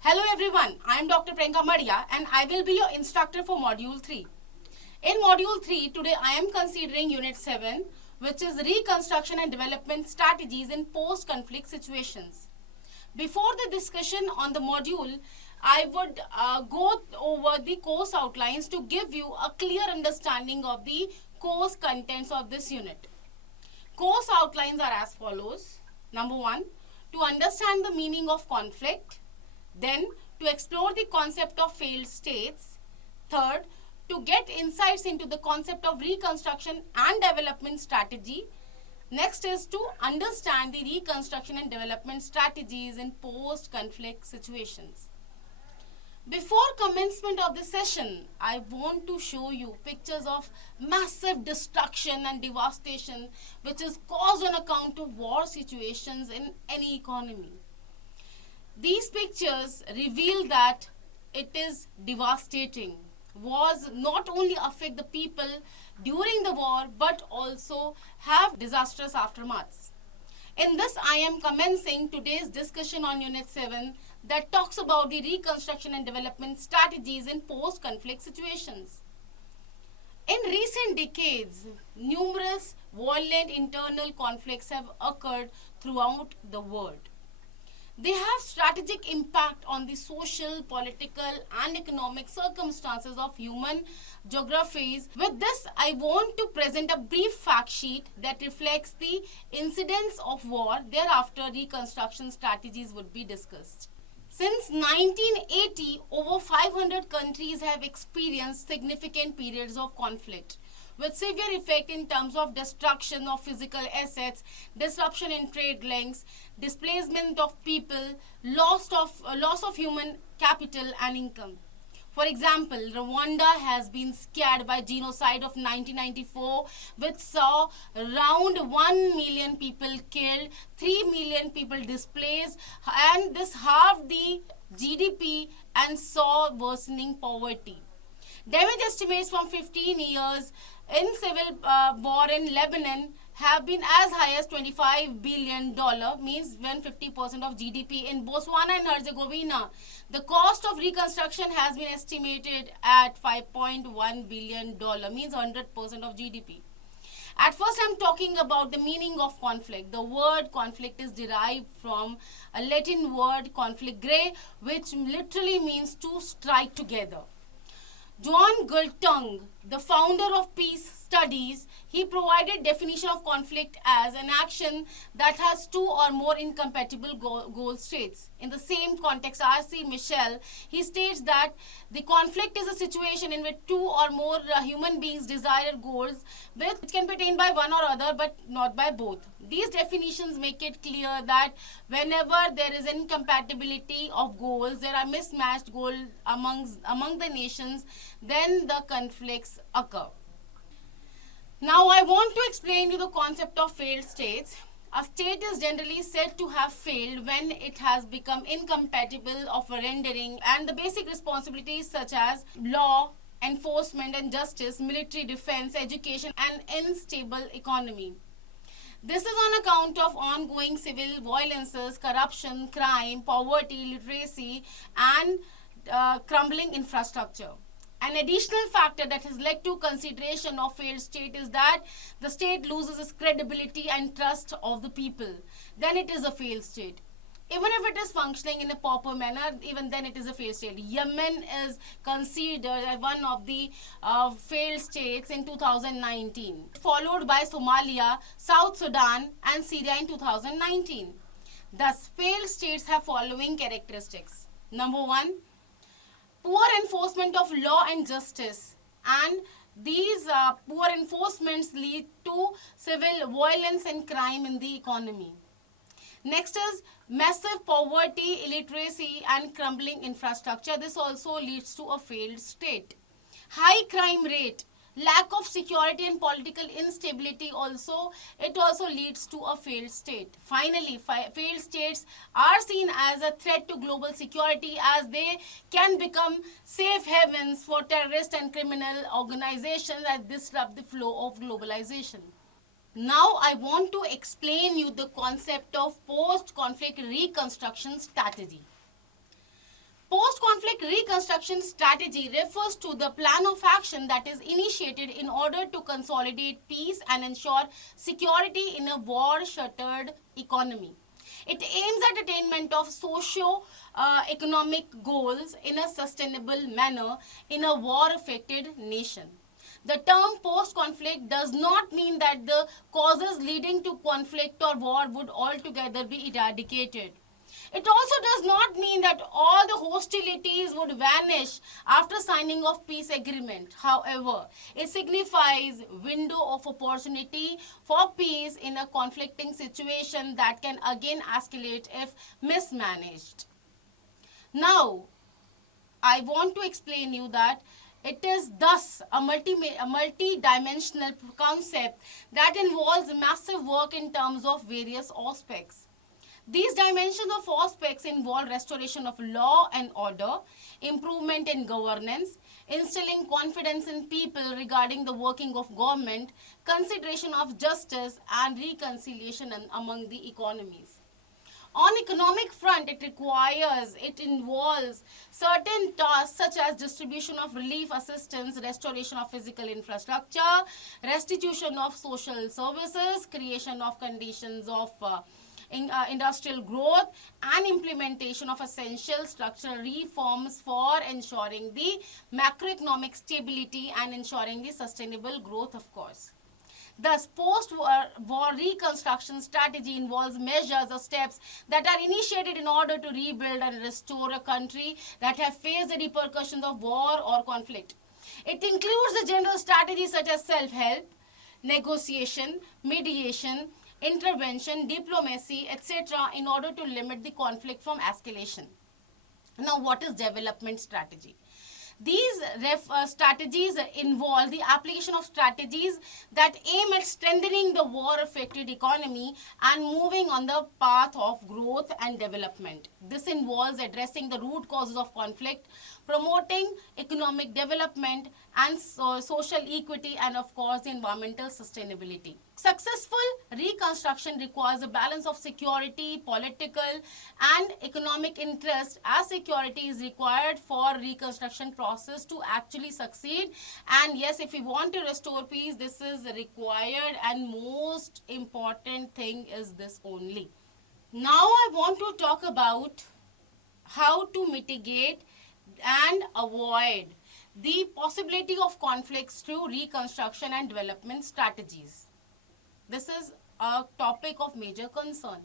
Hello everyone, I am Dr. Priyanka Madia and I will be your instructor for Module 3. In Module 3, today I am considering Unit 7, which is Reconstruction and Development Strategies in Post-Conflict Situations. Before the discussion on the module, I would go over the course outlines to give you a clear understanding of the course contents of this unit. Course outlines are as follows. Number 1, to understand the meaning of conflict. Then, to explore the concept of failed states. Third, to get insights into the concept of reconstruction and development strategy. Next is to understand the reconstruction and development strategies in post-conflict situations. Before commencement of the session, I want to show you pictures of massive destruction and devastation which is caused on account of war situations in any economy. These pictures reveal that it is devastating. Wars not only affect the people during the war but also have disastrous aftermaths. In this, I am commencing today's discussion on Unit 7 that talks about the reconstruction and development strategies in post-conflict situations. In recent decades, numerous violent internal conflicts have occurred throughout the world. They have strategic impact on the social, political and economic circumstances of human geographies. With this, I want to present a brief fact sheet that reflects the incidents of war. Thereafter, reconstruction strategies would be discussed. Since 1980, over 500 countries have experienced significant periods of conflict, with severe effect in terms of destruction of physical assets, disruption in trade links, displacement of people, loss of human capital and income. For example, Rwanda has been scarred by genocide of 1994, which saw around 1 million people killed, 3 million people displaced, and this halved the GDP and saw worsening poverty. Damage estimates from 15 years in civil war in Lebanon have been as high as $25 billion, means when 50% of GDP. In Botswana and Herzegovina, the cost of reconstruction has been estimated at $5.1 billion, means 100% of GDP. At first, I'm talking about the meaning of conflict. The word conflict is derived from a Latin word confligere, which literally means to strike together. John Galtung, the founder of peace studies, he provided definition of conflict as an action that has two or more incompatible goal states. In the same context, R.C. Michel, he states that the conflict is a situation in which two or more human beings desire goals which can be attained by one or other but not by both. These definitions make it clear that whenever there is incompatibility of goals, there are mismatched goals among the nations, then the conflicts occur. Now I want to explain you the concept of failed states. A state is generally said to have failed when it has become incompatible of rendering and the basic responsibilities such as law, enforcement and justice, military defense, education and unstable economy. This is on account of ongoing civil violences, corruption, crime, poverty, literacy and crumbling infrastructure. An additional factor that has led to consideration of failed state is that the state loses its credibility and trust of the people. Then it is a failed state. Even if it is functioning in a proper manner, even then it is a failed state. Yemen is considered as one of the failed states in 2019, followed by Somalia, South Sudan and Syria in 2019. Thus, failed states have following characteristics. Number 1, poor enforcement of law and justice, and these poor enforcements lead to civil violence and crime in the economy. Next is massive poverty, illiteracy and crumbling infrastructure. This also leads to a failed state. High crime rate, lack of security and political instability also leads to a failed state. Finally, failed states are seen as a threat to global security as they can become safe havens for terrorist and criminal organizations that disrupt the flow of globalization. Now I want to explain you the concept of post-conflict reconstruction strategy. Post-conflict reconstruction strategy refers to the plan of action that is initiated in order to consolidate peace and ensure security in a war-shattered economy. It aims at attainment of socio-economic goals in a sustainable manner in a war-affected nation. The term post-conflict does not mean that the causes leading to conflict or war would altogether be eradicated. It also does not mean that all the hostilities would vanish after signing of peace agreement. However, it signifies window of opportunity for peace in a conflicting situation that can again escalate if mismanaged. Now, I want to explain you that it is thus a multi-dimensional concept that involves massive work in terms of various aspects. These dimensions of aspects involve restoration of law and order, improvement in governance, instilling confidence in people regarding the working of government, consideration of justice, and reconciliation among the economies. On economic front, it involves certain tasks such as distribution of relief assistance, restoration of physical infrastructure, restitution of social services, creation of conditions of industrial growth, and implementation of essential structural reforms for ensuring the macroeconomic stability and ensuring the sustainable growth, of course. Thus, post-war reconstruction strategy involves measures or steps that are initiated in order to rebuild and restore a country that have faced the repercussions of war or conflict. It includes the general strategies such as self-help, negotiation, mediation, intervention, diplomacy, etc. in order to limit the conflict from escalation. Now, what is development strategy? These strategies involve the application of strategies that aim at strengthening the war-affected economy and moving on the path of growth and development. This involves addressing the root causes of conflict, promoting economic development and social equity, and of course the environmental sustainability. Successful reconstruction requires a balance of security, political and economic interest, as security is required for reconstruction process to actually succeed. And yes, if we want to restore peace, this is required, and most important thing is this only. Now I want to talk about how to mitigate and avoid the possibility of conflicts through reconstruction and development strategies. This is a topic of major concern.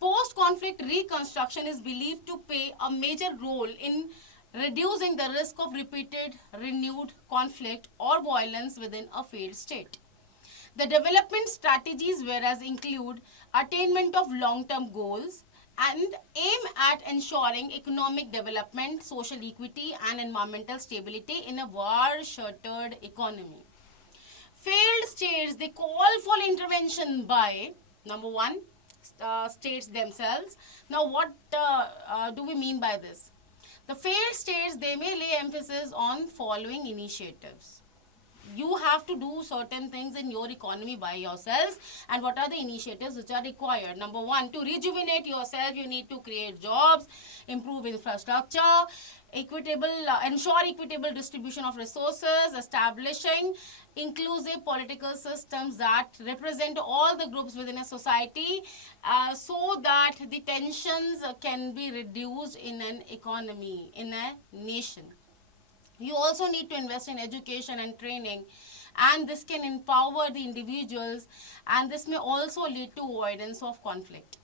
Post-conflict reconstruction is believed to play a major role in reducing the risk of repeated, renewed conflict or violence within a failed state. The development strategies whereas include attainment of long-term goals and aim at ensuring economic development, social equity and environmental stability in a war-shattered economy. Failed states, they call for intervention by, number one, states themselves. Now, what do we mean by this? The failed states, they may lay emphasis on following initiatives. You have to do certain things in your economy by yourselves. And what are the initiatives which are required? Number one, to rejuvenate yourself, you need to create jobs, improve infrastructure, ensure equitable distribution of resources, establishing inclusive political systems that represent all the groups within a society, so that the tensions can be reduced in an economy, in a nation. You also need to invest in education and training, and this can empower the individuals, and this may also lead to avoidance of conflict.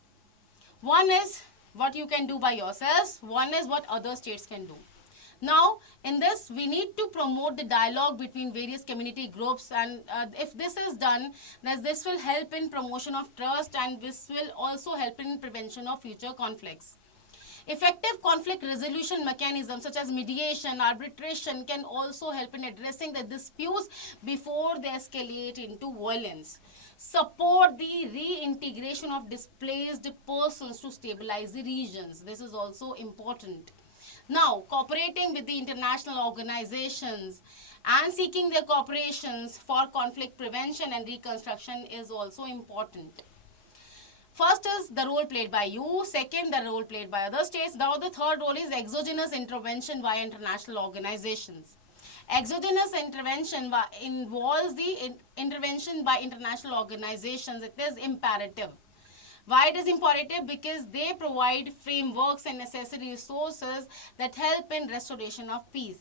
One is what you can do by yourselves, one is what other states can do. Now, in this, we need to promote the dialogue between various community groups, and if this is done, then this will help in promotion of trust, and this will also help in prevention of future conflicts. Effective conflict resolution mechanisms such as mediation, arbitration can also help in addressing the disputes before they escalate into violence. Support the reintegration of displaced persons to stabilize the regions. This is also important. Now, cooperating with the international organizations and seeking their cooperations for conflict prevention and reconstruction is also important. First is the role played by you, second, the role played by other states. Now, the third role is exogenous intervention by international organizations. Exogenous intervention involves the intervention by international organizations. It is imperative. Why it is imperative? Because they provide frameworks and necessary resources that help in restoration of peace.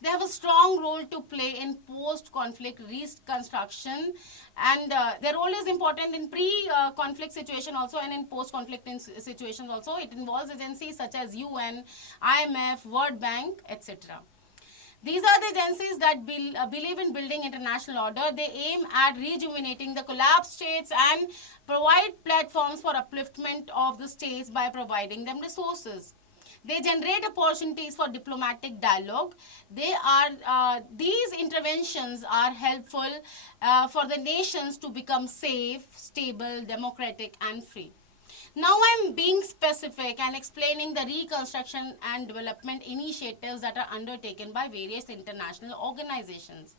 They have a strong role to play in post-conflict reconstruction, and their role is important in pre-conflict situation also and in post-conflict situations also. It involves agencies such as UN, IMF, World Bank, etc. These are the agencies that believe in building international order. They aim at rejuvenating the collapsed states and provide platforms for upliftment of the states by providing them resources. They generate opportunities for diplomatic dialogue. These interventions are helpful for the nations to become safe, stable, democratic, and free. Now I'm being specific and explaining the reconstruction and development initiatives that are undertaken by various international organizations.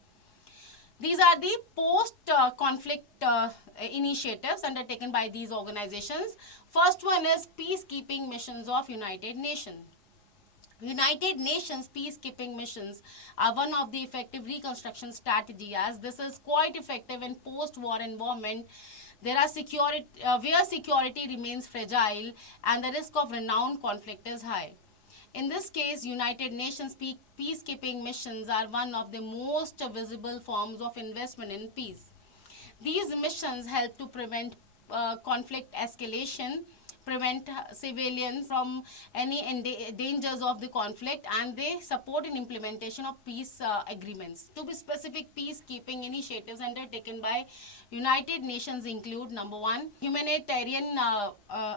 These are the post-conflict initiatives undertaken by these organizations. First one is peacekeeping missions of United Nations. United Nations peacekeeping missions are one of the effective reconstruction strategy, as this is quite effective in post-war environment. There are where security remains fragile and the risk of renowned conflict is high. In this case, United Nations peacekeeping missions are one of the most visible forms of investment in peace. These missions help to prevent conflict escalation, prevent civilians from any dangers of the conflict, and they support in implementation of peace agreements. To be specific, peacekeeping initiatives undertaken by United Nations include: number one, humanitarian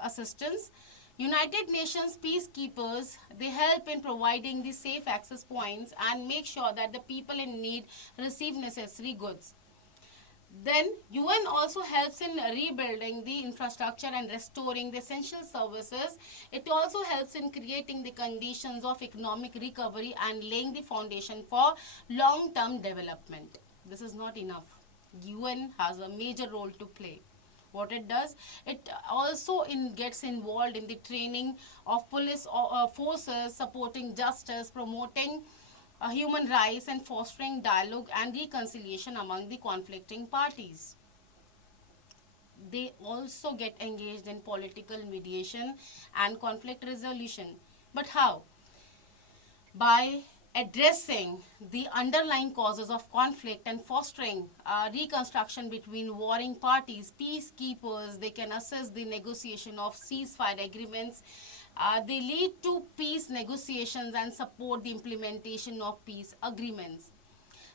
assistance. United Nations peacekeepers, they help in providing the safe access points and make sure that the people in need receive necessary goods. Then UN also helps in rebuilding the infrastructure and restoring the essential services. It also helps in creating the conditions of economic recovery and laying the foundation for long-term development. This is not enough. UN has a major role to play. What it does, it also gets involved in the training of police forces, supporting justice, promoting human rights, and fostering dialogue and reconciliation among the conflicting parties. They also get engaged in political mediation and conflict resolution. But how? By addressing the underlying causes of conflict and fostering reconstruction between warring parties. Peacekeepers, they can assist the negotiation of ceasefire agreements. They lead to peace negotiations and support the implementation of peace agreements.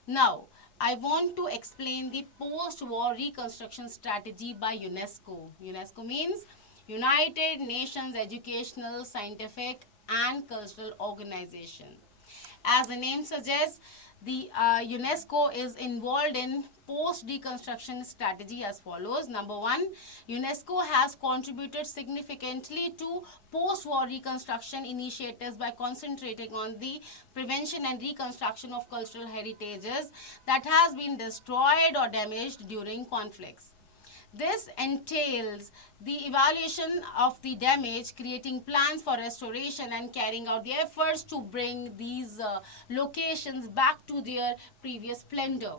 Now, I want to explain the post-war reconstruction strategy by UNESCO. UNESCO means United Nations Educational, Scientific, and Cultural Organization. As the name suggests, the UNESCO is involved in post-reconstruction strategy as follows. Number one, UNESCO has contributed significantly to post-war reconstruction initiatives by concentrating on the prevention and reconstruction of cultural heritages that has been destroyed or damaged during conflicts. This entails the evaluation of the damage, creating plans for restoration, and carrying out the efforts to bring these locations back to their previous splendor.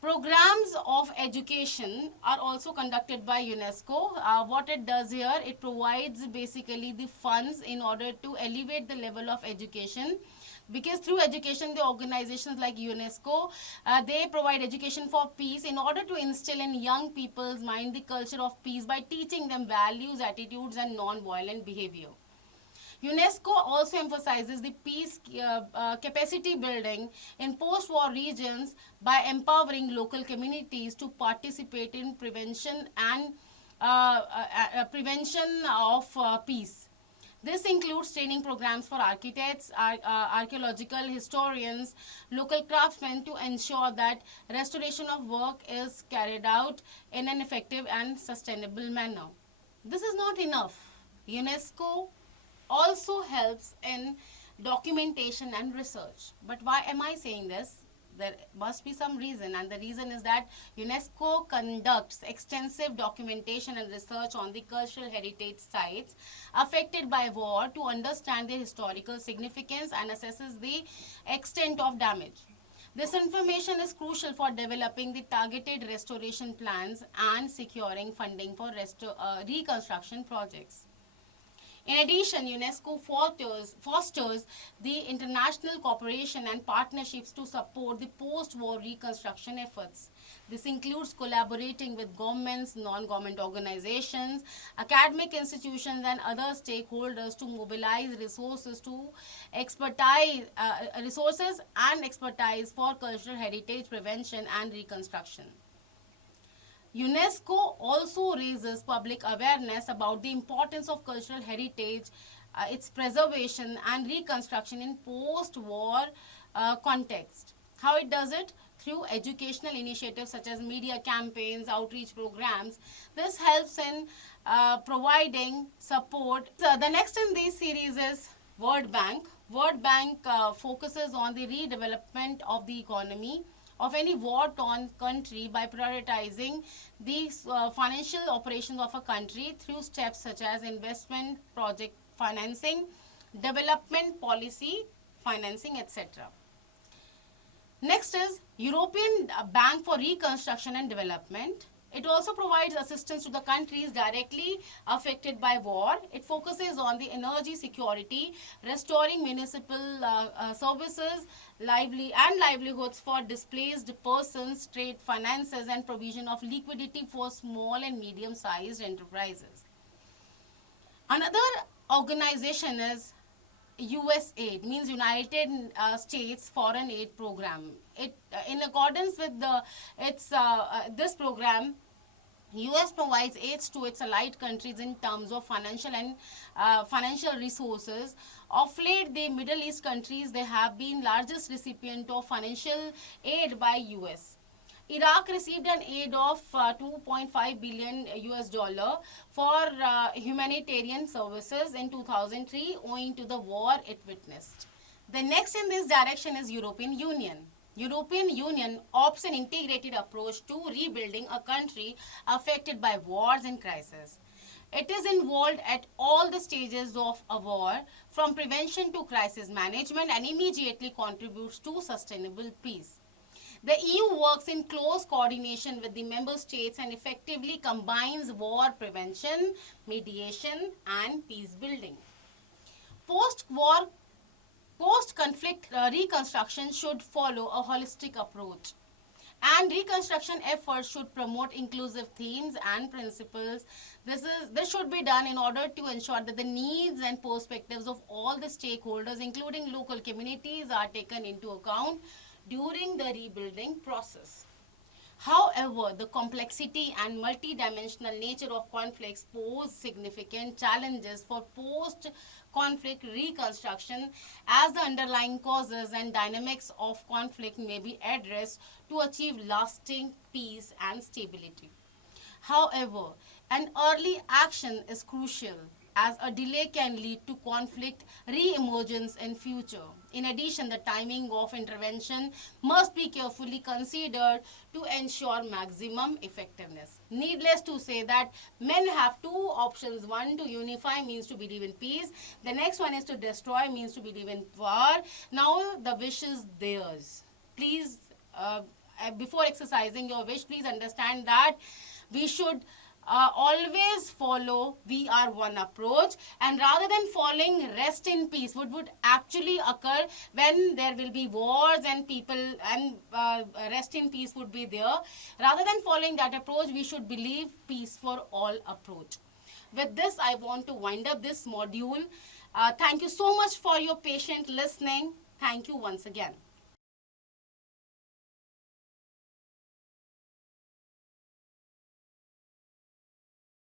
Programs of education are also conducted by UNESCO. What it does here, it provides basically the funds in order to elevate the level of education. Because through education, the organizations like UNESCO, they provide education for peace in order to instill in young people's mind the culture of peace by teaching them values, attitudes, and non-violent behavior. UNESCO also emphasizes the peace capacity building in post-war regions by empowering local communities to participate in prevention and prevention of peace. This includes training programs for architects, archaeological historians, local craftsmen to ensure that restoration of work is carried out in an effective and sustainable manner. This is not enough. UNESCO also helps in documentation and research. But why am I saying this? There must be some reason, and the reason is that UNESCO conducts extensive documentation and research on the cultural heritage sites affected by war to understand their historical significance and assesses the extent of damage. This information is crucial for developing the targeted restoration plans and securing funding for reconstruction projects. In addition, UNESCO fosters the international cooperation and partnerships to support the post-war reconstruction efforts. This includes collaborating with governments, non-government organizations, academic institutions, and other stakeholders to mobilize resources and expertise for cultural heritage prevention and reconstruction. UNESCO also raises public awareness about the importance of cultural heritage, its preservation and reconstruction in post-war context. How it does it? Through educational initiatives such as media campaigns, outreach programs. This helps in providing support. So the next in this series is World Bank. World Bank focuses on the redevelopment of the economy of any war-torn country by prioritizing the financial operations of a country through steps such as investment, project financing, development policy financing, etc. Next is European Bank for Reconstruction and Development. It also provides assistance to the countries directly affected by war. It focuses on the energy security, restoring municipal services, livelihoods for displaced persons, trade finances, and provision of liquidity for small and medium-sized enterprises. Another organization is USAID, means United States Foreign Aid Program. In accordance with this program, US provides aids to its allied countries in terms of financial resources. Of late, the Middle East countries, they have been largest recipient of financial aid by US. Iraq received an aid of 2.5 billion US dollar for humanitarian services in 2003 owing to the war it witnessed. The next in this direction is European Union. European Union opts an integrated approach to rebuilding a country affected by wars and crises. It is involved at all the stages of a war, from prevention to crisis management, and immediately contributes to sustainable peace. The EU works in close coordination with the member states and effectively combines war prevention, mediation, and peace building. Post-conflict reconstruction should follow a holistic approach, and reconstruction efforts should promote inclusive themes and principles. This should be done in order to ensure that the needs and perspectives of all the stakeholders, including local communities, are taken into account during the rebuilding process. However, the complexity and multidimensional nature of conflicts pose significant challenges for post-conflict reconstruction, as the underlying causes and dynamics of conflict may be addressed to achieve lasting peace and stability. However, an early action is crucial, as a delay can lead to conflict re-emergence in future. In addition, the timing of intervention must be carefully considered to ensure maximum effectiveness. Needless to say that men have two options. One, to unify, means to believe in peace. The next one is to destroy, means to believe in war. Now the wish is theirs. Please, before exercising your wish, please understand that we should always follow we are one approach, and rather than following rest in peace would actually occur when there will be wars and people and rest in peace would be there. Rather than following that approach, we should believe peace for all approach. With this, I want to wind up this module. Thank you so much for your patient listening. Thank you once again.